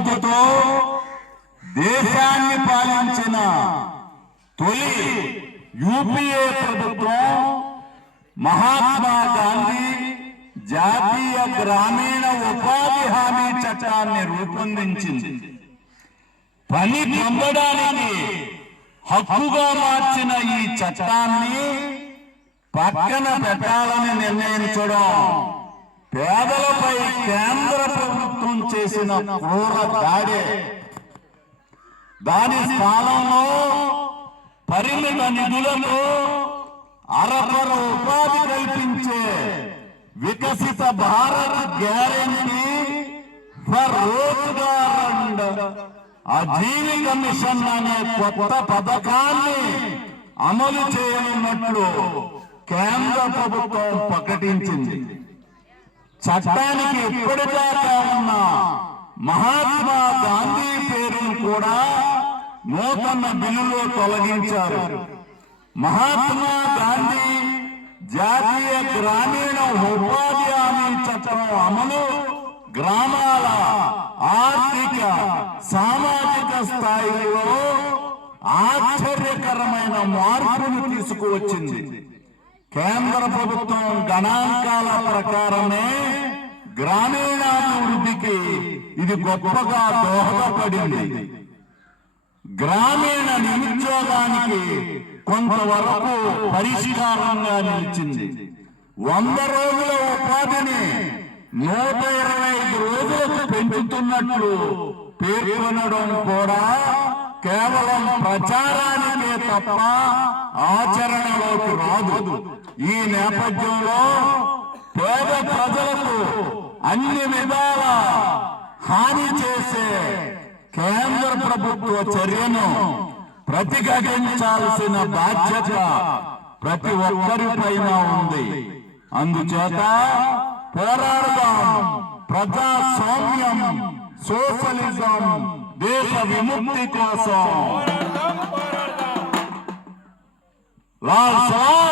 పద్ధతితో దేశాన్ని పాలించిన తొలి యూపీఏ ప్రభుత్వం మహాత్మా గాంధీ జాతీయ గ్రామీణ ఉపాధి హామీ చట్టాన్ని రూపొందించింది. పని పొందడానికి హక్కుగా మార్చిన ఈ చట్టాన్ని పక్కన పెట్టాలని నిర్ణయించడం పేదలపై కేంద్ర ప్రభుత్వం చేసిన క్రూర దాడే. దాని స్థానంలో పరిమిత నిధులతో అరకొర ఉపాధి కల్పించే Viksit Bharat guarantee for Rozgar and Ajeevika mission అనే కొత్త పథకాన్ని అమలు చేయనున్నట్లు కేంద్ర ప్రభుత్వం ప్రకటించింది. చట్టానికి ఇప్పటిదాకా ఉన్న మహాత్మా గాంధీ పేరును కూడా నూతన బిల్లులో తొలగించారు. మహాత్మా గాంధీ జాతీయ గ్రామీణ ఉపాధి హామీ చట్టం అమలు గ్రామాల ఆర్థిక సామాజిక స్థాయిలో ఆశ్చర్యకరమైన మార్పును తీసుకువచ్చింది. కేంద్ర ప్రభుత్వం గణాంకాల ప్రకారమే గ్రామీణాభివృద్ధికి ఇది గొప్పగా దోహదపడింది. గ్రామీణ నిరుద్యోగానికి కొంతవరకు పరిష్కారంగా నిలిచింది. 100 రోజుల ఉపాధిని 125 రోజులకు పెంచుతున్నట్లు పేర్కొనడం కూడా కేవలం ప్రచారానికే తప్ప ఆచరణలోకి రాదు. ఈ నేపథ్యంలో పేద ప్రజలకు అన్ని విధాల హాని చేసే కేంద్ర ప్రభుత్వ చర్యను ప్రతిఘటించాల్సిన బాధ్యత ప్రతి ఒక్కరిపైన ఉంది. అందుచేత పోరాడదాం. ప్రజాస్వామ్యం, సోషలిజం, దేశ విముక్తి కోసం. లాల్ సలాం.